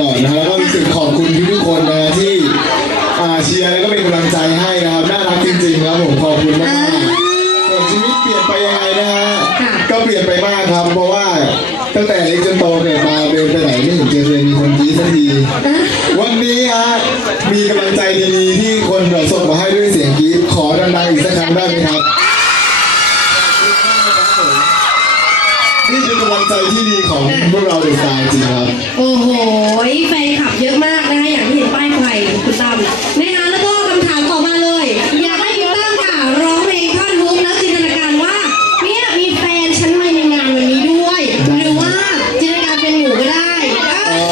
หน่อยนะแล้วก็รู้สึกขอบคุณทุกๆคนนะที่อ่าเชียร์แล้วก็เป็นกำลังใจให้นะครับน่ารักจริงๆครับผมขอบคุณมากๆส่วนชีวิตเปลี่ยนไปยังไงนะฮะก็เปลี่ยนไปมากครับ เพราะว่าตั้งแต่เล็กจนโตเกิดมาเดินไปไหนไม่เห็นจะเคยมีคนกรี๊ดสักทีวันนี้ฮะมีกำลังใจดีๆที่คนส่งมาให้ด้วยเสียงกรี๊ดขอดังๆอีกสักครั้งได้ไหมครับ นี่คือกำลังใจที่ดีของพวกเราเด็กตายจริงครับ โอ้โหแฟนคลับเยอะมากนะคะอย่างที่เห็นป้ายไฟคุณตั้มนะคะแล้วก็คำถามต่อมาเลย อยากให้คุณตั้มค่ะร้องเพลงท่อนฮุกแล้วจินตนาการว่าเนี่ยมีแฟนฉันมาในงานวันนี้ด้วย หรือว่าจินตนาการเป็นหนูก็ได้อ๋อ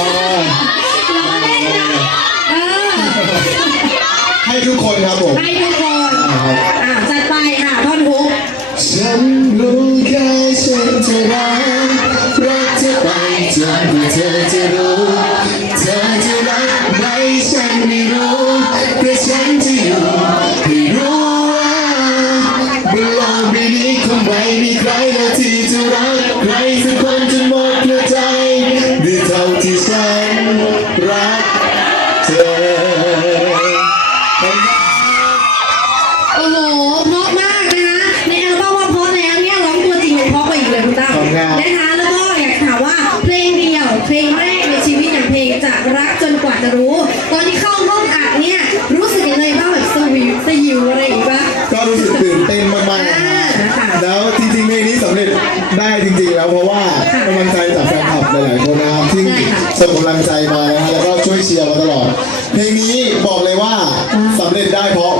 เราก็เล่นนะเออให้ทุกคนครับผมให้ทุกคน อะจัดไเดียวเพลงแรกในชีวิตอย่างเพลงจะรักจนกว่าจะรู้ ตอนที่เข้าห้องอัดเนี่ย รู้สึกยังไงบ้างแบบสวิวสยิวอะไรอย่างเงี้ยก็รู้สึกตื่นเต้นมากอ่าค่ะๆแล้วจริงๆเพลงนี้สำเร็จได้จริงๆแล้วเพราะว่าค่ะกำลังใจจากแฟนคลับหลายๆคนนะครับที่ใช่ค่ะส่งกำลังใจมานะฮะแล้วก็ช่วยเชียร์มาตลอดเพลงนี้บอกเลยว่าสำเร็จได้เพราะพวกคุณ